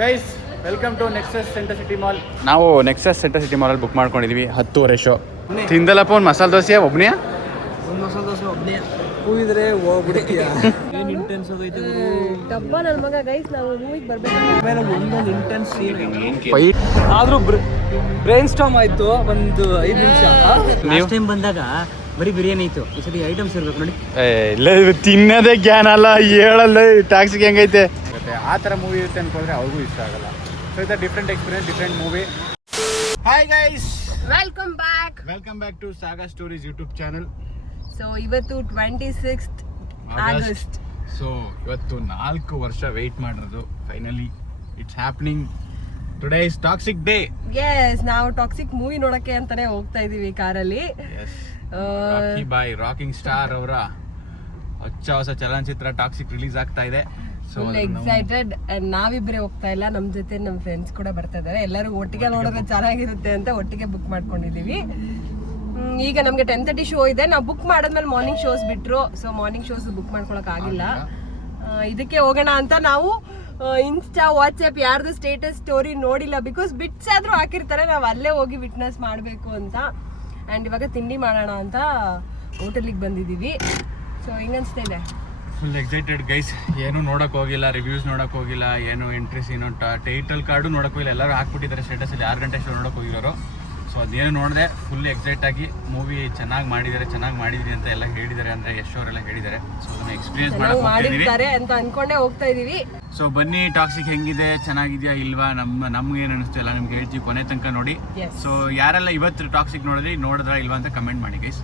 Guys welcome to Nexus Centre City Mall. ನಾವು Nexus Centre City ಮಾಲಲ್ಲಿ book ಮಾಡ್ಕೊಂಡಿದ್ವಿ 10:30 show. ತಿಂದಲ್ಲಪ್ಪ ಒಂದು ಮಸಾಲೆ ದೋಸೆ ಒಬ್ಬನೇ ಕೂಗಿದ್ರೆ ಹೋಗ್ಬಿಡ್ತೀಯ. ಏನು ಇಂಟೆನ್ಸ್ ಆಗೈತೆ ಡಬ್ಬ ನನ್ನ ಮಗ. ಗೈಸ್ ನಾವು ಮೂವಿಗೆ ಬರ್ಬೇಕು. ಆಮೇಲೆ ಒಂದೊಂದು ಇಂಟೆನ್ಸ್ ಸೀನ್ ಫೈಟ್ ಆದ್ರೂ ಬ್ರೈನ್ ಸ್ಟಾಮ್ ಆಯ್ತು ಒಂದು 5 ನಿಮಿಷ. ಲಾಸ್ಟ್ ಟೈಮ್ ಬಂದಾಗ ಬರೀ ಬಿರಿಯಾನಿ ಇತ್ತು, ಈ ಸರಿ ಐಟಮ್ಸ್ ಇರ್ಬೇಕು ನೋಡಿ. ಇಲ್ಲ ತಿನ್ನೋದೇ ಜ್ಞಾನ ಅಲ್ಲ, ಹೇಳಲ್ಲ ಟ್ಯಾಕ್ಸಿಗೆ ಹೆಂಗೈತೆ ಆ ಥರ ಮೂವಿ ಇರುತ್ತೆ ಅನ್ಕೊಂಡ್ರೆ ಅವ್ರಿಗೂ ಇಷ್ಟ ಆಗಲ್ಲ. ಸೊ ಇದು different experience, different movie. Hi guys, welcome back to Saga Stories YouTube channel. So ಇವತ್ತು 26th ಆಗಸ್ಟ್. ಸೊ ಇವತ್ತು 4 ವರ್ಷ ವೆಯ್ಟ್ ಮಾಡಿರೋದು finally it's happening. Today is Toxic day. Yes, ನಾವು ಟಾಕ್ಸಿಕ್ ಮೂವಿ ನೋಡಕ್ಕೆ ಅಂತಾನೆ ಹೋಗ್ತಾ ಇದೀವಿ ಕಾರಲ್ಲಿ. ರಾಕಿ ಬಾಯ್ ರಾಕಿಂಗ್ ಸ್ಟಾರ್ ಅವರ ಹೊಸ ಚಲನಚಿತ್ರ ಟಾಕ್ಸಿಕ್ ರಿಲೀಸ್ ಆಗ್ತಾ ಇದೆ. Full excited. ನಾವಿಬ್ಬರೇ ಹೋಗ್ತಾ ಇಲ್ಲ, ನಮ್ ಜೊತೆ ನಮ್ ಫ್ರೆಂಡ್ಸ್ ಕೂಡ ಬರ್ತಾ ಇದಾರೆ. ಎಲ್ಲರೂ ಒಟ್ಟಿಗೆ ನೋಡಿದ್ರೆ ಚೆನ್ನಾಗಿರುತ್ತೆ ಅಂತ ಒಟ್ಟಿಗೆ ಬುಕ್ ಮಾಡ್ಕೊಂಡಿದೀವಿ. ಈಗ ನಮ್ಗೆ 10:30 ಶೋ ಇದೆ. ನಾವು ಬುಕ್ ಮಾಡಿದ್ಮೇಲೆ ಮಾರ್ನಿಂಗ್ ಶೋಸ್ ಬಿಟ್ರು. ಸೊ ಮಾರ್ನಿಂಗ್ ಶೋಸ್ ಬುಕ್ ಮಾಡ್ಕೊಳಕ್ ಆಗಿಲ್ಲ. ಇದಕ್ಕೆ ಹೋಗೋಣ ಅಂತ ನಾವು ಇನ್ಸ್ಟಾ ವಾಟ್ಸ್ಆಪ್ ಯಾರ್ದು ಸ್ಟೇಟಸ್ ಸ್ಟೋರಿ ನೋಡಿಲ್ಲ. ಬಿಕಾಸ್ ಬಿಟ್ಸ್ ಆದ್ರೂ ಹಾಕಿರ್ತಾರೆ, ನಾವು ಅಲ್ಲೇ ಹೋಗಿ ವಿಟ್ನೆಸ್ ಮಾಡಬೇಕು ಅಂತ. ಆ್ಯಂಡ್ ಇವಾಗ ತಿಂಡಿ ಮಾಡೋಣ ಅಂತ ಹೋಟೆಲಿಗೆ ಬಂದಿದ್ದೀವಿ. ಸೊ ಹಿಂಗನ್ಸ್ತಾ ಇದೆ. Full excited guys. ಏನು ನೋಡಕ್ ಹೋಗಿಲ್ಲ, ರಿವ್ಯೂಸ್ ನೋಡಕ್ ಹೋಗಿಲ್ಲ, ಏನು ಎಂಟ್ರೀಸ್, ಏನೋ ಟೈಟಲ್ ಕಾರ್ಡು ನೋಡಕ್ ಹೋಗಿಲ್ಲ. ಎಲ್ಲರೂ ಹಾಕ್ಬಿಟ್ಟಿದ್ದಾರೆ ಸ್ಟೇಟಸಲ್ಲಿ 6 ಗಂಟೆ ಶೋ ನೋಡಕ್ ಹೋಗಿರೋರು. ಸೊ ಅದೇನು ನೋಡಿದೆ, ಫುಲ್ ಎಕ್ಸೈಟ್ ಆಗಿ ಮೂವಿ ಚೆನ್ನಾಗಿ ಮಾಡಿದಿರಿ ಅಂತ ಎಲ್ಲ ಹೇಳಿದ್ದಾರೆ. ಅಂದ್ರೆ ಯಶ್ ಅವರೆಲ್ಲ ಹೇಳಿದ್ದಾರೆ. ಸೊ ಅದನ್ನ ಎಕ್ಸ್ಪೀರಿಯನ್ಸ್ ಮಾಡಿರ್ತಾರೆ ಅಂತ ಅನ್ಕೊಂಡೇ ಹೋಗ್ತಾ ಇದೀವಿ. ಸೊ ಬನ್ನಿ, ಟಾಕ್ಸಿಕ್ ಹೆಂಗಿದೆ, ಚೆನ್ನಾಗಿದ್ಯಾ ಇಲ್ವಾ, ನಮ್ಗೆ ಏನು ಅನಿಸ್ತು ಎಲ್ಲ ನಿಮ್ಗೆ ಹೇಳ್ತೀವಿ ಕೊನೆ ತನಕ ನೋಡಿ. ಸೊ ಯಾರೆಲ್ಲ ಇವತ್ತು ಟಾಕ್ಸಿಕ್ ನೋಡಿದ್ರಾ ಇಲ್ವಾ ಅಂತ ಕಮೆಂಟ್ ಮಾಡಿ ಗೈಸ್.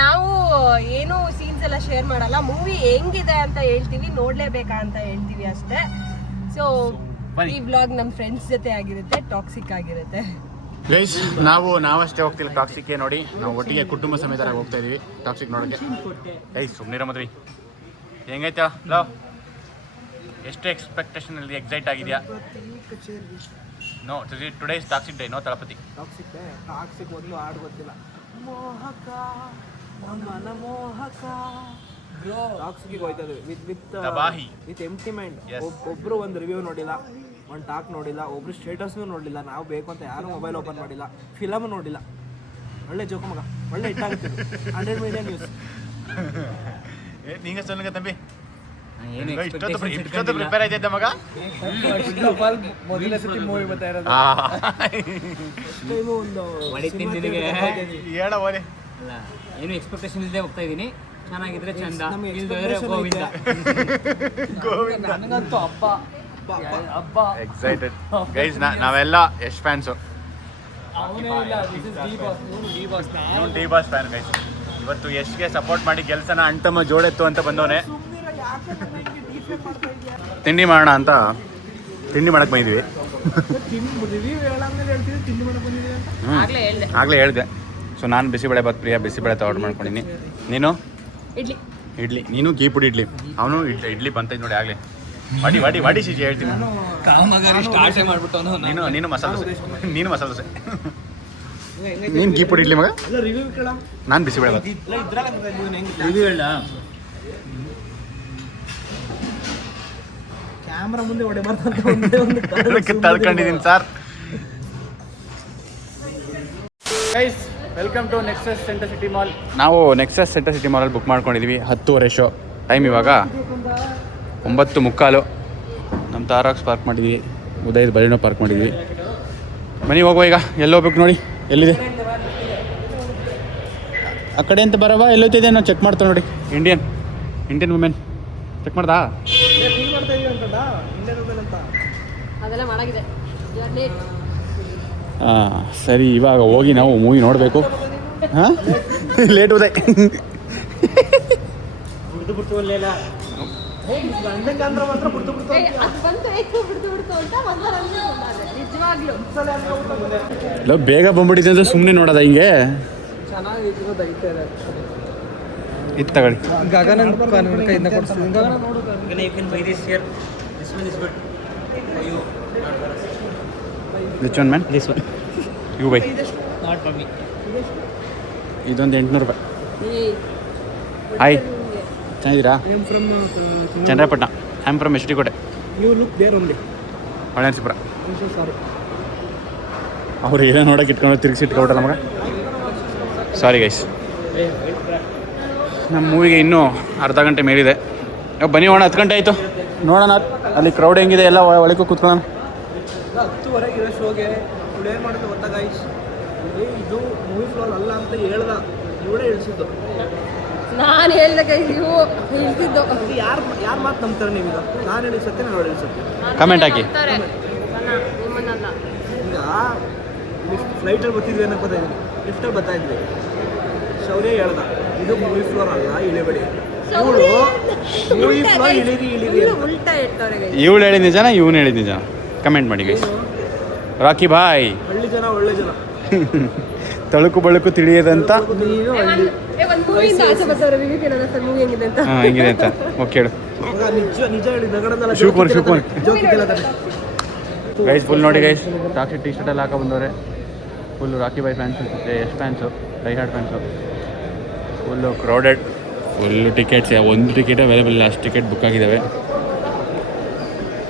ನಾವು ಏನು ಸೀನ್ಸ್ ಎಲ್ಲ ಶೇರ್ ಮಾಡಲ್ಲ, ಮೂವಿ ಹೆಂಗಿದೆ ಅಂತ ಹೇಳ್ತೀವಿ, ನೋಡ್ಲೇಬೇಕಾ ಅಂತ ಹೇಳ್ತೀವಿ ಅಷ್ಟೇ. ಸೊ ಈ ವ್ಲಾಗ್ ನಮ್ಮ ಫ್ರೆಂಡ್ಸ್ ಜೊತೆ ಆಗಿರುತ್ತೆ, ಟಾಕ್ಸಿಕ್ ಆಗಿರುತ್ತೆ. ಗೈಸ್ ನಾವಷ್ಟೇ ಹೋಗ್ತಿಲ್ಲ ಟಾಕ್ಸಿಕ್ಗೆ. ನೋಡಿ, ನಾವು ಒಟ್ಟಿಗೆ ಕುಟುಂಬ ಸಮೇತ ಹೋಗ್ತಾ ಇದೀವಿ ಟಾಕ್ಸಿಕ್ ನೋಡೋಕ್ಕೆ. ಗೈಸ್ ಸುಮ್ಮನಿರ ಮದ್ವಿ ಹೆಂಗೈತಾ ಲವ್? ಎಷ್ಟು ಎಕ್ಸ್ಪೆಕ್ಟೇಷನ್ ಅಲ್ಲಿ ಎಕ್ಸೈಟ್ ಆಗಿದೆಯಾ? No today is Toxic day. No Thalapathy. Toxic ಒಂದು ಹಾಡು ಗೊತ್ತಿಲ್ಲ. ಮೋಹಕ ಮನ ಮೋಹಕ ಟಾಕ್ಸಿಗೆ ಹೋಯ್ತಾ ಇದ್ವಿ ವಿತ್ ಎಂಪ್ಟಿ ಮೈಂಡ್. ಒಬ್ರು ಒಂದು ರಿವ್ಯೂ ನೋಡಿಲ್ಲ, ಒಂದು ಟಾಕ್ ನೋಡಿಲ್ಲ, ಒಬ್ರು ಸ್ಟೇಟಸ್ನು ನೋಡಲಿಲ್ಲ. ನಾವು ಬೇಕು ಅಂತ ಯಾರು ಮೊಬೈಲ್ ಓಪನ್ ಮಾಡಿಲ್ಲ, ಫಿಲಮ್ ನೋಡಿಲ್ಲ. ಒಳ್ಳೆ ಜೋಕ ಮಗ, ಒಳ್ಳೆ ಹಿಟ್ ಆಗುತ್ತೆ. 100 ಮಿಲಿಯನ್ ನ್ಯೂಸ್. ನೀಂಗ ಸೊಲ್ಲಂಗ ತಂಬಿ, ಏನು ಪ್ರಿಪೇರ್ ಆಯ್ತಿದ್ದ ಮಗ. ಮೊದಲನೇ ಸತಿ ಮೂವಿ ಬರ್ತಾ ಇರೋದು. ಅಲ್ಲ, ಏನು ಎಕ್ಸ್ಪೆಕ್ಟೇಷನ್ ಇಲ್ಲದೆ ಹೋಗ್ತಾ ಇದೀನಿ. ಚೆನ್ನಾಗಿದ್ರೆ ಚಂದ, ಗೋವಿಂದ. ನನಗಂತೂ ಹಬ್ಬ ಎಕ್ಸೈಟೆಡ್ ಗೈಸ್. ನಾವೆಲ್ಲ Yash fans. D boss fan guys. ಇವತ್ತು ಯಶ್ಗೆ ಸಪೋರ್ಟ್ ಮಾಡಿ ಗೆಲ್ಸನ ಅಣ್ತಮ್ಮ ಜೋಡೆತ್ತು ಅಂತ ಬಂದವನೇ. ತಿಂಡಿ ಮಾಡೋಣ ಅಂತ ತಿಂಡಿ ಮಾಡಕ್ ಬಂದಿದ್ವಿ. ಆಗ್ಲೇ ಹೇಳಿದೆ. ಸೊ ನಾನು ಬಿಸಿಬೇಳೆ ಬಾತ್ ಪ್ರಿಯ, ಬಿಸಿಬೇಳೆ ಆರ್ಡರ್ ಮಾಡ್ಕೊಂಡಿನಿ. ನೀನು ಇಡ್ಲಿ, ನೀನು ಗೀ ಪುಡಿ ಇಡ್ಲಿ, ಅವನು ಇಡ್ಲಿ ಬಂತೈತೆ ನೋಡಿ ಆಗ್ಲೇ. ವಾಡಿ ಸಿಜಿ ಹೇಳ್ತೀನಿ. ನೀನು ಮಸಾಲೆ ದೋಸೆ. ನೀನು ಗೀ ಪುಡಿ ಇಡ್ಲಿ ಮಗ, ನಾನು ಬಿಸಿಬೇಳೆ ಬಾತ್. ಕ್ಯಾಮ್ರಾ ಮುಂದೆ ಹೊಡೆ ತಳ್ಕೊಂಡಿದ್ದೀನಿ sir. Guys welcome to Nexus Centre City Mall. ನಾವು ನೆಕ್ಸಸ್ ಸೆಂಟರ್ ಸಿಟಿ ಮಾಲಲ್ಲಿ ಬುಕ್ ಮಾಡ್ಕೊಂಡಿದ್ವಿ 10:30 ಶೋ. ಟೈಮ್ ಇವಾಗ 9:45. ನಮ್ಮ ತಾರಾಕ್ಸ್ ಪಾರ್ಕ್ ಮಾಡಿದ್ವಿ, ಉದಯದ ಬಲಿನೋ ಪಾರ್ಕ್ ಮಾಡಿದ್ವಿ. ಮನೆಗೆ ಹೋಗುವ ಈಗ. ಎಲ್ಲೋಗ್ಬೇಕು ನೋಡಿ, ಎಲ್ಲಿದೆ ಆ ಕಡೆ ಅಂತ ಬರವ, ಎಲ್ಲೋಯ್ತಿದೆ ನಾವು ಚೆಕ್ ಮಾಡ್ತೇವೆ ನೋಡಿ. ಇಂಡಿಯನ್ ವುಮೆನ್ ಚೆಕ್ ಮಾಡ್ದಾ? ಅದೆಲ್ಲ ಮಾಡಾಗಿದೆ. ಹಾಂ ಸರಿ, ಇವಾಗ ಹೋಗಿ ನಾವು ಮೂವಿ ನೋಡಬೇಕು. ಹಾಂ ಲೇಟ್ ಉದಯ್. ಬೇಗ ಬಂದ್ಬಿಟ್ಟಿದೆ ಅಂತ ಸುಮ್ಮನೆ ನೋಡೋದ ಹಿಂಗೆ. ಇದು ತಗೊಳ್ಳಿ. ಗಗನ ಕೈಯಿಂದ which one man? This one. You buy. Not for me. ಇದೊಂದು 800 ರೂಪಾಯಿ. ಹಾಯ್, ಚೆನ್ನಾಗಿದ್ದೀರಾ? I am from Channarayapatna. I am from H D Kote. You look there only. Holenarasipura. ಅವ್ರು ಏನೋ ನೋಡೋಕೆ ಇಟ್ಕೊಂಡು ತಿರುಗಿಸಿಟ್ಕೊಬಿಟ್ರಲ್ಲ ನಮಗೆ. Sorry guys. ನಮ್ಮ ಮೂವಿಗೆ ಇನ್ನೂ ಅರ್ಧ ಗಂಟೆ ಮೇಲಿದೆ. ಬನ್ನಿ ಹೋಗೋಣ, 10 ಗಂಟೆ ಆಯಿತು. ನೋಡೋಣ ಅಲ್ಲಿ ಕ್ರೌಡ್ ಹೆಂಗಿದೆ ಎಲ್ಲ, ಒಳಗೂ ಕೂತ್ಕೊಳ್ಳೋಣ. 10:30 ಇರೋ ಶೋಗೆ ಇವಳು ಏನು ಮಾಡುತ್ತೆ ಗೊತ್ತಾ ಗೈಸ್, ಇದು ಮೂವಿ ಫ್ಲೋರ್ ಅಲ್ಲ ಅಂತ ಹೇಳ್ದ, ಇವಳೇ ಇಳಿಸಿದ್ದು. ನಾನು ಹೇಳ್ದಾಗ ನೀವು ಇಳ್ತಿದ್ದು. ಯಾರು ಮಾತು ನಂಬ್ತಾರೆ ನೀವೀಗ? ನಾನು ಇಳಿಸುತ್ತೆ, ನಾನು ಅವಳು ಇಳಿಸುತ್ತೆ. ಕಮೆಂಟ್ ಹಾಕಿ. ಈಗ ಫ್ಲೈಟಲ್ಲಿ ಬರ್ತಿದ್ವಿ ಅನ್ನೋ ಗೊತ್ತಾಯಿದ್ವಿ, ಲಿಫ್ಟಲ್ಲಿ ಬರ್ತಾ ಇದ್ವಿ. ಶೌರ್ಯ ಹೇಳ್ದ ಇದು ಮೂವಿ ಫ್ಲೋರ್ ಅಲ್ಲ, ಇಳಿಬೇಡಿ. ಇವಳು ಮೂವಿ ಫ್ಲೋರ್ ಇಳಿರಿ ಉಲ್ಟಾ ಇಟ್ಟವ್ರೆ. ಇವಳು ಹೇಳಿದ ನಿಜಾನ ಇವನು ಹೇಳಿದ ನಿಜಾನ? ಕಮೆಂಟ್ ಮಾಡಿ ಗೈಸ್. ರಾಕಿ ಬಾಯ್. ಹಳ್ಳಿ ಜನ ಒಳ್ಳೆ ಜನ. ತಳುಕು ಬಳುಕು ತಿಳಿಯದಂತ ನೀನು ಹಳ್ಳಿ. ಹಾಂ ಹೆಂಗಿದೆ ಅಂತ ಓಕೆ ಹೇಳು. ನಿಜ ಹೇಳಿ ನಗರದಲ್ಲ ಶಿವಕುಮಾರ್ ಜೋಕಿ ಕೇಳತಾರೆ. ಗೈಸ್ ಫುಲ್ ನೋಡಿ ಗೈಸ್, ರಾಕಿ ಟೀ ಶರ್ಟ್ ಎಲ್ಲ ಹಾಕೋ ಬಂದವ್ರೆ. ಫುಲ್ಲು ರಾಕಿ ಬಾಯ್ ಫ್ಯಾನ್ಸ್ ಅನಿಸುತ್ತೆ. ಎಷ್ಟು fans? Dye hard fans. Full crowded. Full tickets, ಒಂದು ಟಿಕೆಟ್ ಅವೈಲೇಬಲ್ ಇಲ್ಲ, ಅಷ್ಟು ಟಿಕೆಟ್ ಬುಕ್ ಆಗಿದ್ದಾವೆ.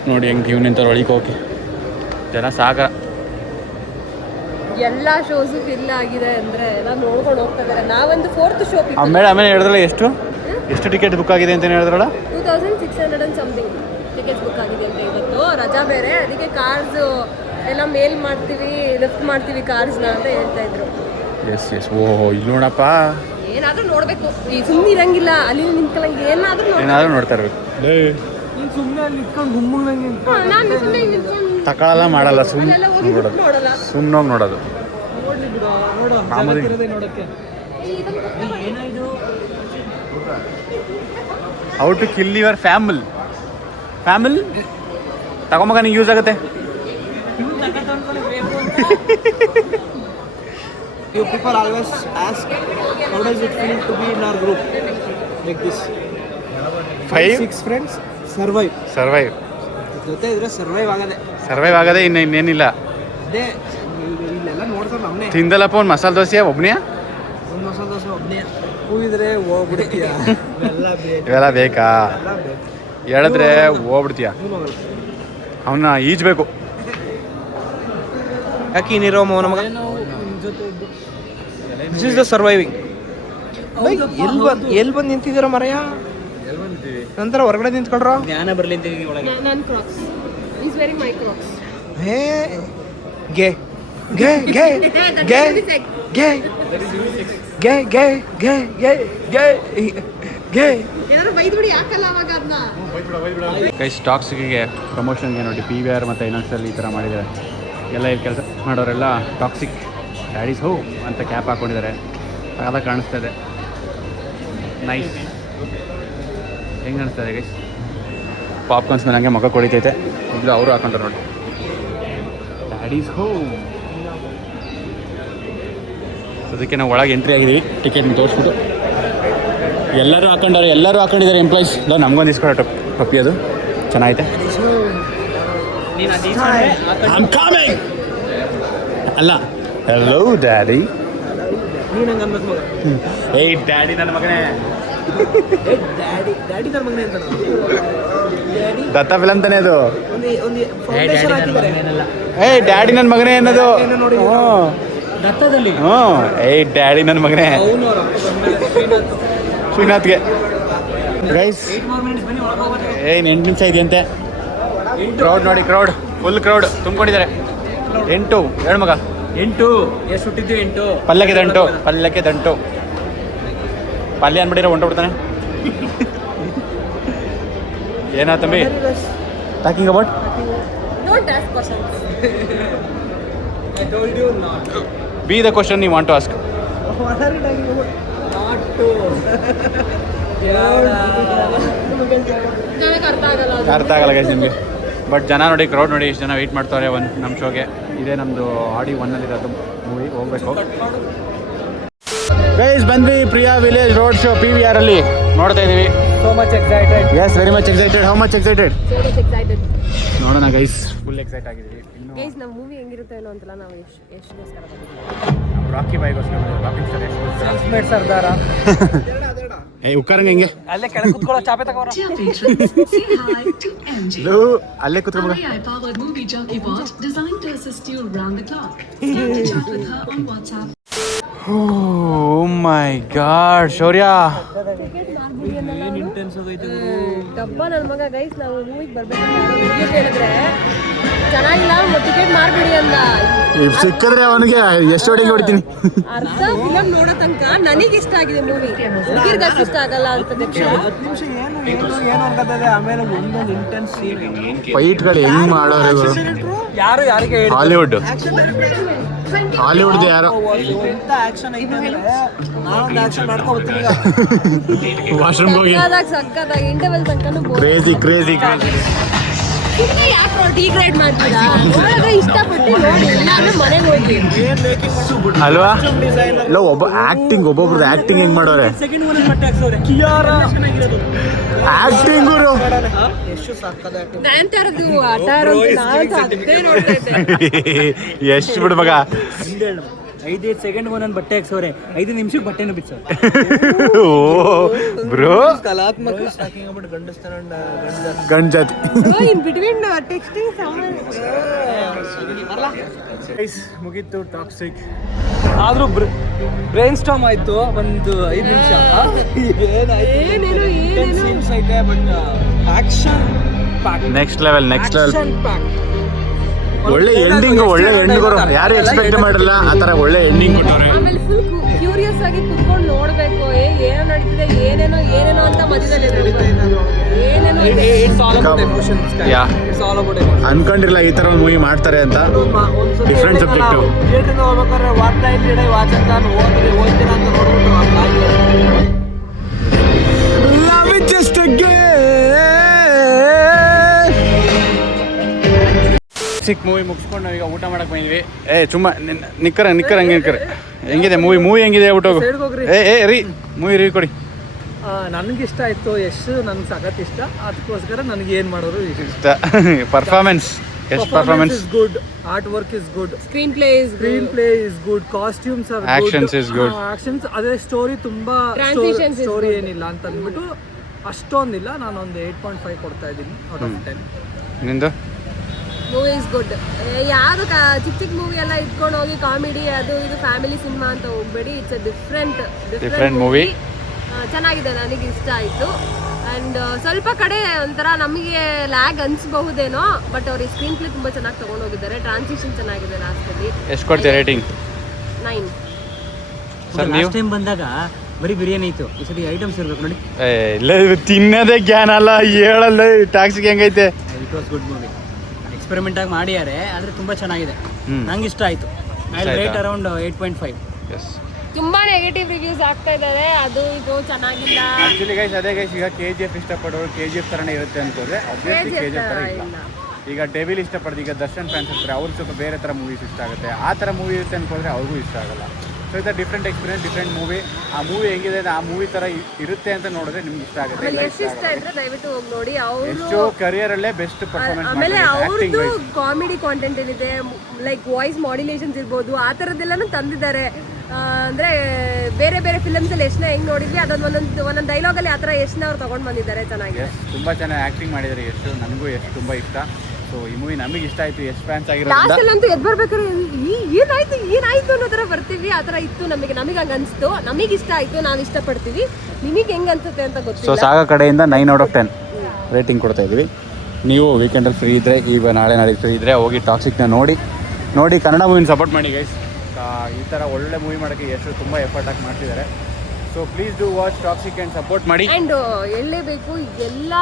ನೋಡಿ ಹೆಂಗೆ ಕ್ಯೂ ನಿಂತವ್ರು ಒಳಗೆ ಹೋಗಿ. ಜನ ಸಾಗರ. ಎಲ್ಲ ಶೋಸು ಫಿಲ್ ಆಗಿದೆ ಅಂದರೆ ಎಲ್ಲ ನೋಡ್ಕೊಂಡು ಹೋಗ್ತಾ ಇದ್ದಾರೆ. ನಾವೊಂದು 4th ಶೋ ಆಮೇಲೆ ಹೇಳಿದ್ರಲ್ಲ ಎಷ್ಟು ಟಿಕೆಟ್ ಬುಕ್ ಆಗಿದೆ ಅಂತ ಹೇಳಿದ್ರಲ್ಲ? 2600 and something ಟಿಕೆಟ್ಸ್ ಬುಕ್ ಆಗಿದೆ ಅಂತ. ಇವತ್ತು ರಜಾ ಬೇರೆ, ಅದಕ್ಕೆ ಕಾರ್ಸ್ ಎಲ್ಲ ಮೇಲ್ ಮಾಡ್ತೀವಿ, ಲಿಫ್ಟ್ ಮಾಡ್ತೀವಿ ಕಾರ್ಸ್ನ ಅಂತ ಹೇಳ್ತಾ ಇದ್ರು. ಎಸ್ ಓಹೋ ಇಲ್ಲಿ ನೋಡಪ್ಪ, ಏನಾದರೂ ನೋಡಬೇಕು, ಈ ಸುಮ್ಮನೆ ಇರಂಗಿಲ್ಲ, ಅಲ್ಲಿ ನಿಂತ್ಕೊಳ್ಳಂಗೆ ಏನಾದರೂ ನೋಡ್ತಾ ಇರ್ಬೇಕು. ನೀನು ಸುಮ್ಮನೆ ಅಲ್ಲಿ ನಿಂತ್ಕೊಂಡು ಗುಮ್ಮಂಗೆ ನಾನು ಸುಮ್ಮನೆ ನಿಂತ್ಕೊಂಡು ತಗೊಳ್ಳಲ್ಲ ಮಾಡಲ್ಲ, ಸುಮ್ಮನೆ ನೋಡೋದು. ಸುಮ್ಮನೆ ಹೋಗಿ ನೋಡೋದು. ನೋಡೋಕ್ಕೆ ಏನಾಯ್ತು? How to kill your family ತಗೊಂಬಗ ನಿಂಗೆ ಯೂಸ್ ಆಗುತ್ತೆ. You people always ask, how does it feel to be in our group like this? 5-6 friends survive. ಜೊತೆ ಇದ್ರೆ ಸರ್ವೈವ್ ಆಗದೆ ಇನ್ನೇನಿಲ್ಲ. ಅದೇ ಇಲ್ಲೆಲ್ಲ ನೋಡ್ತಾರೆ ನಮ್ಮನೆ. ತಿಂದಲ್ಲಪ್ಪ ಒಂದು ಮಸಾಲೆ ದೋಸೆ ಒಬ್ಬನೇ, ಒಂದು ಮಸಾಲೆ ದೋಸೆ ಒಬ್ಬನೇ ಕೂಗಿದ್ರೆ ಹೋಗ್ಬಿಡ್ತೀಯ. ಇವೆಲ್ಲ ಬೇಕಾ? ಹೇಳಿದ್ರೆ ಹೋಗ್ಬಿಡ್ತೀಯ. ಅವನ್ನ ಈಜ್ಬೇಕು. ಯಾಕೆ ನೀರೋ ಮೌನ ಮಗ? This is the surviving. ಎಲ್ಲಿ ಬಂದು ನಿಂತಿದ್ದೀರ ಮರಯ್ಯ? ನಂತರ ಹೊರಗಡೆ ನಿಂತ್ಕೊಳ್ರ. ಜ್ಞಾನ ಬರಲಿ ಅಂತ ಒಳಗೆ. ನನ್ನ ಕ್ರಾಕ್ಸ್ ಈಸ್ ವೆರಿ ಮೈ ಕ್ರಾಕ್ಸ್. ಹೇ ಗೆ ಗೆ ಗೆ ಗೆ ಗೆ ಗೆ ಗೆ ಗೆ ಗೆ ಗೆ ಏನಾದ್ರು ಬೈದ್ಬಿಡಿ, ಯಾಕಲ್ಲ ಅವಾಗ ಅದನ್ನ. ಕೈ ಟಾಕ್ಸಿಕ್ಗೆ ಪ್ರಮೋಷನ್ಗೆ ನೋಡಿ PVR ಮತ್ತು ಇನ್ನೊಂದ್ಸಲ್ಲಿ ಈ ಥರ ಮಾಡಿದ್ದಾರೆ. ಎಲ್ಲ ಇಲ್ಲಿ ಕೆಲಸ ಮಾಡೋರೆಲ್ಲ ಟಾಕ್ಸಿಕ್ ಡ್ಯಾಡೀಸ್ ಹೋ ಅಂತ ಕ್ಯಾಪ್ ಹಾಕ್ಕೊಂಡಿದ್ದಾರೆ. ಅದ ಕಾಣಿಸ್ತಾ ಇದೆ. ನೈಸ್. ಹೆಂಗೆ ಕಾಣಿಸ್ತಾ ಇದೆ ಗೈಸ್? ಪಾಪ್ಕಾರ್ನ್ಸ್ ಮೇಲೆ ಹಂಗೆ ಮಗ ಕೊಡಿತೈತೆ. ಇಲ್ಲಿ ಅವರು ಹಾಕೊಂಡ್ರೆ ನೋಡಿ ಡ್ಯಾಡೀಸ್ ಹೋ. ಅದಕ್ಕೆ ನಾವು ಒಳಗೆ ಎಂಟ್ರಿ ಆಗಿದ್ದೀವಿ. ಟಿಕೆಟ್ನ ತೋರಿಸ್ಬಿಟ್ಟು ಎಲ್ಲರೂ ಹಾಕೊಂಡಿದ್ದಾರೆ ಎಂಪ್ಲಾಯೀಸ್. ಇಲ್ಲ ನಮ್ಗೊಂದು ಇಸ್ಕೊಡೋ ಟೊಪ್ಪಿ, ಅದು ಚೆನ್ನಾಗೈತೆ. ಅಲ್ಲ ಹೆಲೋ ಡ್ಯಾಡಿ. ನೀನು ಹಂಗೆ ಅನ್ಬೇಕು ಮಗ. ಏಯ್ ಡ್ಯಾಡಿ ನನ್ನ ಮಗನೇ. ಡ್ಯಾಡಿ ನನ್ನ ಮಗನೇ ಅಂತ ದತ್ತ ಫಿಲಮ್ ತಾನೇ ಅದು. ಒಂದು ಫೌಂಡೇಶನ್ ಹಾಕಿದ್ದಾರೆ. ಏಯ್ ಡ್ಯಾಡಿ ನನ್ನ ಮಗನೇ ಅನ್ನೋದು. ದತ್ತದಲ್ಲಿ ಏಯ್ ಡ್ಯಾಡಿ ನನ್ನ ಮಗನೇ. ಶ್ರೀನಾಥ್ಗೆ ಗೈಸ್ 8 ನಿಮಿಷ ಇದೆಯಂತೆ. ಕ್ರೌಡ್ ನೋಡಿ, ಫುಲ್ ಕ್ರೌಡ್ ತುಂಬಿಕೊಂಡಿದ್ದಾರೆ. 8 ಹೇಳು ಮಗ. 8 ಎಷ್ಟು ಹುಟ್ಟಿದ್ದು? 8 ಪಲ್ಯಕ್ಕೆ ದಂಟು ಪಲ್ಯ ಅಂದ್ಬಿಟ್ಟಿರೋ ಹೊಂಟೋಗ್ಬಿಡ್ತಾನೆ. ಏನಾ ತಂಬಿ talking about? Don't ask questions. I told you not. Be the question you want to ask. What are you talking about? Not to. ನನಗೆ ಅರ್ಥ ಆಗಲ್ಲ ಗೈಸ್ ನಿಮಗೆ. ಬಟ್ ಜನ ನೋಡಿ, ಕ್ರೌಡ್ ನೋಡಿ, ಎಷ್ಟು ಜನ ವೆಯ್ಟ್ ಮಾಡ್ತಾರೆ ನಮ್ಮ ಶೋಗೆ. ಇದೇ ನಮ್ಮದು ಆಡಿ 1ನಲ್ಲಿರೋದು ಮೂವಿ, ಹೋಗ್ಬೇಕು ಗೈಸ್. ಬಂದ್ವಿ Priya village road show PVR ಅಲ್ಲಿ ನೋಡ್ತಾ ಇದ್ದೀವಿ. so much excited. Yes, very much excited. How much excited? So much excited. ನೋಡೋಣ ಗೈಸ್, ಫುಲ್ ಎಕ್ಸೈಟ್ ಆಗಿದ್ದೀವಿ. ಇನ್ನು ಗೈಸ್ ನಮ್ಮ ಮೂವಿ ಹೆಂಗಿರುತ್ತೆ ಏನೋ ಅಂತಲ್ಲ ನಾವು ಎಷ್ಟುಗೋಸ್ಕರ ಬಂದಿದ್ದೀವಿ. ರಾಕಿ ಬಾಯ್ಗೋಸ್ಕರ ರಾಕಿಂಗ್ ಸ್ಟಾರ್ ಎಷ್ಟುಗೋಸ್ಕರ Self-made ಸರ್ದಾರ. ಉಕ್ಕರಂಗೆ ಹೆಂಗೆ ಅಲ್ಲೇ ಕೆಳಗೆ ಕುತ್ಕೊಳ್ಳೋ ಚಾಪೆ ತಗೋರ. ಅಲ್ಲೇ ಕುತ್ಕೊಂಡ್ಬಿಡು. AI-powered movie jockey bot designed to assist you around the clock. Start the chat with her on WhatsApp. Oh my god, Shourya ಏನ್ ಇಂಟೆನ್ಸ್ ಆಗೈತೆ ಡಬ್ಬ ನನ್ನ ಮಗ ಗೈಸ್ ನಾವು ಮೂವಿಗೆ ಬರ್ಬೇಕಂತ ರಿವ್ಯೂ ಕೇಳಿದ್ರೆ ಚೆನ್ನಾಗಿಲ್ಲ ಟಿಕೆಟ್ ಮಾರ್ಬಿಡಿ ಅಂದ. ಸಿಕ್ಕಿದ್ರೆ ಅವನಿಗೆ ಎಷ್ಟು ಹೊಡಿಗೆ ಹೊಡಿತೀನಿ. ಅರ್ಧ ಫಿಲಮ್ ನೋಡೋ ತನಕ ನನಗೆ ಇಷ್ಟ ಆಗಿದೆ ಮೂವಿ, ಹುಡುಗಿರ್ಗೆ ಅಷ್ಟು ಇಷ್ಟ ಆಗಲ್ಲ ಅಂತ. 10 ನಿಮಿಷ ಏನು ಅನ್ಕೋತದೆ, ಆಮೇಲೆ ಒಂದೊಂದು ಇಂಟೆನ್ಸ್ ಸೀನ್. ಫೈಟ್ಗಳು ಹೆಂಗ್ ಮಾಡೋರು ಇವರು. ಯಾರು ಯಾರಿಗೆ ಹೇಳಿ ಹಾಲಿವುಡ್ ಯಾರು ಎಂತ ಆಕ್ಷನ್ ಐತೆ ಅಂದ್ರೆ ನಾನೊಂದು ಆಕ್ಷನ್ ಮಾಡ್ಕೊಬತ್ತೀನಿ ಈಗ. ವಾಶ್ರೂಮ್ಗೆ ಹೋಗಿ ಸಕ್ಕದಾಗಿ ಇಂಟರ್ವಲ್ ತನಕನೂ ಕ್ರೇಜಿ ಕ್ರೇಜಿ ಸುಮ್ಮನೆ ಯಾಕೆ ಡಿಗ್ರೇಡ್ ಮಾಡ್ತೀರಾ? ನೋಡಿದ್ರೆ ಇಷ್ಟಪಟ್ಟು ನೋಡಿ, ಇಲ್ಲಾಂದ್ರೆ ಮನೆಗೆ ಹೋಗಿ. ಅಲ್ವಾ? ಇಲ್ಲ ಒಬ್ಬ ಆಕ್ಟಿಂಗ್, ಒಬ್ಬೊಬ್ರದ್ದು ಆಕ್ಟಿಂಗ್ ಹೆಂಗ್ ಮಾಡೋರೆ. ಸೆಕೆಂಡ್ ಒನ್ ಬಟ್ಟೆ ಹಾಕ್ಸೋರೆ ಕಿಯಾರ ಆಕ್ಟಿಂಗ್ ಗುರು. ಎಷ್ಟು ಸಕ್ಕದ ಆಕ್ಟಿಂಗ್. ನಯನತಾರದ್ದು ಆಟ ನಾವಂತೂ ಅದೇ ನೋಡ್ತಾ ಇದ್ದೆ. ಎಷ್ಟು ಬಿಡು ಮಗ. 5 ಸೆಕೆಂಡ್ ಒಂದೊಂದು ಬಟ್ಟೆ ಹಾಕ್ಸೋರೆ, 5 ನಿಮಿಷಕ್ಕೆ ಬಟ್ಟೆನೂ ಬಿಚ್ಚೋರೆ. ಓ ಬ್ರೋ, ಕಲಾತ್ಮಕ ಗಂಡ್ ಜಾತಿ. ಇನ್ ಬಿಟ್ವೀನ್ ಟೆಕ್ಸ್ಟಿಂಗ್ ಸಾಮಾನ್ ಮುಗೀತು ಟಾಕ್ಸಿಕ್. ಆದ್ರೂ ಬ್ರೈನ್ ಸ್ಟಾಮ್ ಆಯ್ತು ಒಂದು 5 ನಿಮಿಷ. ಏನೇನು ಸೀನ್ಸ್ ಐತೆ but action next level action pack. ಒಳ್ಳೆ ಎಂಡಿಂಗ್, ಒಳ್ಳೆ ಎಂಡ್ಗಳು ಯಾರು ಎಕ್ಸ್ಪೆಕ್ಟ್ ಮಾಡಲ್ಲ ಆ ತರ ಒಳ್ಳೆ ಎಂಡಿಂಗ್ ಕೊಟ್ಟವ್ರೆ. ಆಮೇಲೆ ಫುಲ್ ಕ್ಯೂರಿಯಸ್ ಆಗಿ ಕುತ್ಕೊಂಡು ನೋಡ್ಬೇಕು, ಏನೋ ನಡೀತಿದೆ, ಏನೇನೋ ಅಂತ ಮಧ್ಯದಲ್ಲಿ ಏನೇನೋ ಇದೆ. It's all about emotions, guys. Yeah. It's all about emotions. ಅನ್ಕೊಂಡಿರ್ಲಿಲ್ಲ ಈ ತರ ಮೂವಿ ಮಾಡ್ತಾರೆ ಅಂತ. Different subject. ಥಿಯೇಟರ್ಗೆ ಹೋಗ್ಬೇಕಾದ್ರೆ ವಾಚ್ತಾ ಇದ್ದೀವಿ, ವಾಚ್ ಅಂತ ಓದ್ತೀರಾ ಅಂತ ನೋಡ್ಬಿಟ್ಟು Love it just again. Sick movie ಮುಗಿಸ್ಕೊಂಡು ನಾವೀಗ ಊಟ ಮಾಡಕ್ ಬಂದ್ವಿ. ಸುಮ್ಮ ನಿಕ್ಕರ ಹಂಗೆ ನಿಕ್ಕರ. ಹೆಂಗಿದೆ ಮೂವಿ ಹೆಂಗಿದೆ ಊಟ? ರೀ ಮೂವಿ ರಿವ್ಯೂ ಕೊಡಿ. ನನಗೆ ಇಷ್ಟ ಆಯ್ತು, ಯಶ್ ನನ್ಗೆ ಸಖತ್ ಇಷ್ಟ, ಅದಕ್ಕೋಸ್ಕರ ನನಗೆ ಏನು ಮಾಡೋರು ಇಷ್ಟ. Performance is good, art work is good, screen play is good, costumes are Actions good, is good. actions ಅದೇ ಸ್ಟೋರಿ ತುಂಬಾ Transitions is ಸ್ಟೋರಿ ಏನಿಲ್ಲ ಅಂತ ಅಂದ್ಬಿಟ್ಟು ಅಷ್ಟೊಂದಿಲ್ಲ. ನಾನೊಂದು 8.5 ಕೊಡ್ತಾ ಇದ್ದೀನಿ ಔಟ್ ಆಫ್ 10. ನಿಂದು ಮೂವಿ ಇಸ್ ಗುಡ್. ಯಾವುದು ಚಿಕ್ಕ ಮೂವಿ ಎಲ್ಲ ಇಟ್ಕೊಂಡು ಹೋಗಿ ಕಾಮಿಡಿ ಅದು ಇದು ಫ್ಯಾಮಿಲಿ ಸಿನಿಮಾ ಅಂತ ಹೋಗ್ಬೇಡಿ. It's a different movie. ಚೆನ್ನಾಗಿದೆ, ನನಗೆ ಇಷ್ಟ ಆಯಿತು. ಆ್ಯಂಡ್ ಸ್ವಲ್ಪ ಕಡೆ ಒಂಥರ ನಮಗೆ ಲ್ಯಾಗ್ ಅನ್ಸ್ಬಹುದೇನೋ, ಬಟ್ ಅವ್ರಿಗೆ ಸ್ಕ್ರೀನ್ ಪ್ಲೇ ತುಂಬ ಚೆನ್ನಾಗಿ ತೊಗೊಂಡೋಗಿದ್ದಾರೆ. ಟ್ರಾನ್ಸಿಷನ್ ಚೆನ್ನಾಗಿದೆ ಲಾಸ್ಟಲ್ಲಿ. ಎಷ್ಟು ಕೊಡ್ತೀರಾ ರೇಟಿಂಗ್? 9. ಸರ್ ನೀವು ಟೈಮ್ ಬಂದಾಗ ಬರೀ ಬಿರಿಯಾನಿ ಇತ್ತು, ಈ ಸತಿ ಐಟಮ್ಸ್ ಇರ್ಬೇಕು ನೋಡಿ. ಇಲ್ಲ ತಿನ್ನೋದೇ ಜ್ಞಾನ ಅಲ್ಲ, ಹೇಳಲ್ಲ ಟ್ಯಾಕ್ಸಿಗೆ ಹೆಂಗೈತೆ. It was good movie, experiment ಆಗಿ ಮಾಡಿದ್ದಾರೆ, ಆದರೆ ತುಂಬ ಚೆನ್ನಾಗಿದೆ. ನಂಗೆ ಇಷ್ಟ ಆಯಿತು. I rate around 8.5. ಎಸ್. ತುಂಬಾ ನೆಗೆಟಿವ್ ರಿವ್ಯೂಸ್ ಆಗ್ತಾ ಇದ್ದಾವೆ, ಅದು ಇದು ಚೆನ್ನಾಗಿಲ್ಲ. ಆಕ್ಚುಲಿ ಗೈಸ್ ಅದೇ ಗೈಸ್, ಈಗ KGF ಇಷ್ಟಪಡೋರು KGF ಥರನೇ ಇರುತ್ತೆ ಅನ್ಕೋದ್ರೆ ಅಬ್ವಿಯಸ್ಲಿ KGF ಥರ ಇಲ್ಲ. ಈಗ ಡೆವಿಲ್ ಇಷ್ಟಪಡೋದು, ಈಗ ದರ್ಶನ್ ಫ್ಯಾನ್ಸ್ ಇರ್ತಾರೆ, ಅವ್ರಿಗೆ ಸ್ವಲ್ಪ ಬೇರೆ ಥರ ಮೂವೀಸ್ ಇಷ್ಟ ಆಗುತ್ತೆ. ಆ ಥರ ಮೂವಿ ಇರುತ್ತೆ ಅನ್ಕೋದ್ರೆ ಅವ್ರಿಗೂ ಇಷ್ಟ ಆಗಲ್ಲ. ಸೊ ಇದು ಡಿಫ್ರೆಂಟ್ ಎಕ್ಸ್ಪೀರಿಯನ್ಸ್, ಡಿಫ್ರೆಂಟ್ ಮೂವಿ. ಆ ಮೂವಿ ಹೆಂಗಿದೆ, ಆ ಮೂವಿ ಥರ ಇರುತ್ತೆ ಅಂತ ನೋಡಿದ್ರೆ ನಿಮ್ಗೆ ಇಷ್ಟ ಆಗುತ್ತೆ. ಎಷ್ಟು ಇಷ್ಟ ಇದ್ರೆ ದಯವಿಟ್ಟು ಹೋಗಿ ನೋಡಿ. ಎಷ್ಟು ಕರಿಯರಲ್ಲೇ ಬೆಸ್ಟ್ ಪರ್ಫಾರ್ಮೆನ್ಸ್ ಆಮೇಲೆ ಮಾಡಿದ್ದಾರೆ. ಅವ್ರದ್ದು ಕಾಮಿಡಿ ಕಾಂಟೆಂಟ್ ಏನಿದೆ, ಲೈಕ್ ವಾಯ್ಸ್ ಮಾಡ್ಯುಲೇಷನ್ಸ್ ಇರ್ಬೋದು, ಆ ಥರದ್ದೆಲ್ಲನೂ ತಂದಿದ್ದಾರೆ. ಅಂದರೆ ಬೇರೆ ಬೇರೆ ಫಿಲಮ್ಸಲ್ಲಿ ಎಷ್ಟನ್ನ ಹೆಂಗೆ ನೋಡಿದ್ವಿ, ಅದೊಂದು ಒಂದೊಂದು ಡೈಲಾಗಲ್ಲಿ ಆ ಥರ ಎಷ್ಟನ್ನ ಅವ್ರು ತೊಗೊಂಡು ಬಂದಿದ್ದಾರೆ. ಚೆನ್ನಾಗಿದೆ, ತುಂಬ ಚೆನ್ನಾಗಿ ಆ್ಯಕ್ಟಿಂಗ್ ಮಾಡಿದ್ದಾರೆ ಎಷ್ಟು. ನನಗೂ ಎಷ್ಟು ತುಂಬ ಇಷ್ಟ. ಸೊ ಈ ಮೂವಿ ನಮಗೆ ಇಷ್ಟ ಆಯಿತು, ಎಷ್ಟು ಫ್ಯಾನ್ಸ್ ಆಗಿರೋದ್ರಿಂದ. ಲಾಸ್ಟಲ್ಲಂತೂ ಎದ್ದು ಬರ್ಬೇಕಾದ್ರೆ ಏನಾಯ್ತು ಅನ್ನೋ ಥರ ಬರ್ತೀವಿ, ಆ ಥರ ಇತ್ತು. ನಮಗೆ ಹಂಗೆ ಅನಿಸ್ತು, ನಮಗೆ ಇಷ್ಟ ಆಯಿತು, ನಾವು ಇಷ್ಟಪಡ್ತೀವಿ. ನಿಮಗೆ ಹೆಂಗೆ ಅನ್ಸುತ್ತೆ ಅಂತ ಗೊತ್ತಿಲ್ಲ. ಸೊ ಸಾಗ ಕಡೆಯಿಂದ 9 out of 10 ರೇಟಿಂಗ್ ಕೊಡ್ತಾ ಇದ್ದೀವಿ. ನೀವು ವೀಕೆಂಡಲ್ಲಿ ಫ್ರೀ ಇದ್ದರೆ, ಈಗ ನಾಳೆ ಫ್ರೀ ಇದ್ದರೆ ಹೋಗಿ ಟಾಕ್ಸಿಕ್ನ ನೋಡಿ ಕನ್ನಡ ಮೂವಿನ ಸಪೋರ್ಟ್ ಮಾಡಿ ಗೈಸ್. ಈ ಥರ ಒಳ್ಳೆ ಮೂವಿ ಮಾಡೋಕ್ಕೆ ಎಷ್ಟು ತುಂಬ ಎಫರ್ಟ್ ಆಗಿ ಮಾಡ್ತಿದ್ದಾರೆ. So please do watch toxic and support ಮಾಡಿ. ಆ್ಯಂಡ್ ಹೇಳಲೇಬೇಕು, ಎಲ್ಲ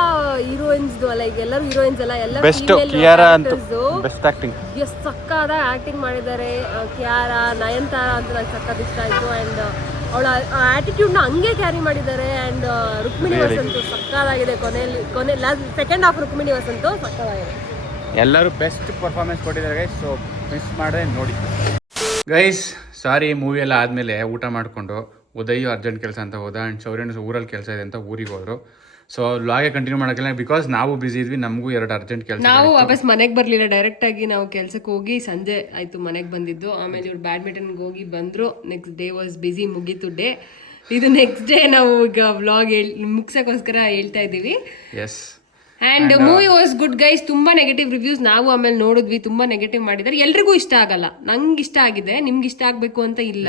ಹೀರೋಯಿನ್ಸ್ದು ಅಲ್ಲ, ಈಗ ಎಲ್ಲರೂ ಹೀರೋಯಿನ್ಸ್ ಎಲ್ಲ ಬೆಸ್ಟ್. ಕಿಯಾರಾ ಅಂತೂ ಬೆಸ್ಟ್ ಆ್ಯಕ್ಟಿಂಗ್, ಎಷ್ಟು ಸಕ್ಕದ ಆ್ಯಕ್ಟಿಂಗ್ ಮಾಡಿದ್ದಾರೆ. ಕಿಯಾರಾ, ನಯನತಾರ ಅಂತ ನಂಗೆ ಸಕ್ಕತ್ ಇಷ್ಟ ಆಯಿತು. ಆ್ಯಂಡ್ ಅವಳ ಆ್ಯಟಿಟ್ಯೂಡ್ನ ಹಂಗೆ ಕ್ಯಾರಿ ಮಾಡಿದ್ದಾರೆ. ಆ್ಯಂಡ್ ರುಕ್ಮಿಣಿ ವಸಂತು ಸಕ್ಕದಾಗಿದೆ. ಕೊನೆ ಸೆಕೆಂಡ್ ಹಾಫ್ ರುಕ್ಮಿಣಿ ವಸಂತು ಸಕ್ಕದಾಗಿದೆ. ಎಲ್ಲರೂ ಬೆಸ್ಟ್ ಪರ್ಫಾರ್ಮೆನ್ಸ್ ಕೊಟ್ಟಿದ್ದಾರೆ ಗೈಸ್. ಸೊ ಮಿಸ್ ಮಾಡದೆ ನೋಡಿ ಗೈಸ್. ಸಾರಿ, ಮೂವಿ ಎಲ್ಲ ಆದಮೇಲೆ ಊಟ ಮಾಡಿಕೊಂಡು ಉದಯ್ ಅರ್ಜೆಂಟ್ ಕೆಲಸ ಅಂತ ಹೋದ. ಆ್ಯಂಡ್ ಶೌರ್ಯನ ಊರಲ್ಲಿ ಕೆಲಸ ಇದೆ ಅಂತ ಊರಿಗೆ ಹೋದರು. ಸೊ ಲಾಗೆ ಕಂಟಿನ್ಯೂ ಮಾಡೋಕ್ಕಿಲ್ಲ ಬಿಕಾಸ್ ನಾವು ಬಿಸಿ ಇದ್ವಿ, ನಮಗೂ 2 ಅರ್ಜೆಂಟ್ ಕೆಲಸ. ನಾವು ವಾಪಸ್ ಮನೆಗೆ ಬರಲಿಲ್ಲ, ಡೈರೆಕ್ಟ್ ಆಗಿ ನಾವು ಕೆಲ್ಸಕ್ಕೆ ಹೋಗಿ ಸಂಜೆ ಆಯ್ತು ಮನೆಗೆ ಬಂದಿದ್ದು. ಆಮೇಲೆ ಇವ್ರು ಬ್ಯಾಡ್ಮಿಂಟನ್ಗೆ ಹೋಗಿ ಬಂದ್ರು. ನೆಕ್ಸ್ಟ್ ಡೇ ವಾಸ್ ಬಿಸಿ, ಮುಗೀತು ಡೇ. ಇದು ನೆಕ್ಸ್ಟ್ ಡೇ ನಾವು ಈಗ ವ್ಲಾಗ್ ಮುಗ್ಸಕ್ಕೋಸ್ಕರ ಹೇಳ್ತಾ ಇದ್ದೀವಿ. Yes, and movie was good guys. ತುಂಬಾ ನೆಗೆಟಿವ್ ರಿವ್ಯೂಸ್ ನಾವು ಆಮೇಲೆ ನೋಡಿದ್ವಿ, ತುಂಬಾ ನೆಗೆಟಿವ್ ಮಾಡಿದ್ದಾರೆ. ಎಲ್ರಿಗೂ ಇಷ್ಟ ಆಗಲ್ಲ. ನಂಗೆ ಇಷ್ಟ ಆಗಿದೆ, ನಿಮ್ಗೆ ಇಷ್ಟ ಆಗ್ಬೇಕು ಅಂತ ಇಲ್ಲ,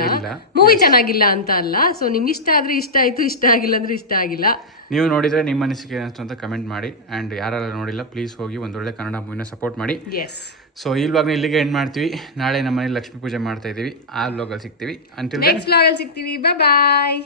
ಮೂವಿ ಚೆನ್ನಾಗಿಲ್ಲ ಅಂತ ಅಲ್ಲ. ಸೊ ನಿಮ್ಗೆ ಇಷ್ಟ ಆದ್ರೆ ಇಷ್ಟ ಆಯ್ತು, ಇಷ್ಟ ಆಗಿಲ್ಲ ಅಂದ್ರೆ ಇಷ್ಟ ಆಗಿಲ್ಲ. ನೀವು ನೋಡಿದ್ರೆ ನಿಮ್ಮ ಅನಿಸಿಕೆ ಏನಿಸ್ತು ಅಂತ ಕಮೆಂಟ್ ಮಾಡಿ. ಆ್ಯಂಡ್ ಯಾರೆಲ್ಲ ನೋಡಿಲ್ಲ ಪ್ಲೀಸ್ ಹೋಗಿ ಒಂದೊಳ್ಳೆ ಕನ್ನಡ ಮೂವಿನ ಸಪೋರ್ಟ್ ಮಾಡಿ. ಎಸ್. ಸೊ ಈ ವ್ಲಾಗ್ನ ಇಲ್ಲಿಗೆ ಎಂಡ್ ಮಾಡ್ತೀವಿ. ನಾಳೆ ನಮ್ಮ ಮನೇಲಿ ಲಕ್ಷ್ಮೀ ಪೂಜೆ ಮಾಡ್ತಾ ಇದ್ದೀವಿ. ಆ ವ್ಲಾಗಲ್ಲಿ ಸಿಗ್ತೀವಿ. ಅಂಟಿಲ್ ನೆಕ್ಸ್ಟ್ ವ್ಲಾಗಲ್ಲಿ ಸಿಗ್ತೀವಿ. ಬಾಯ್.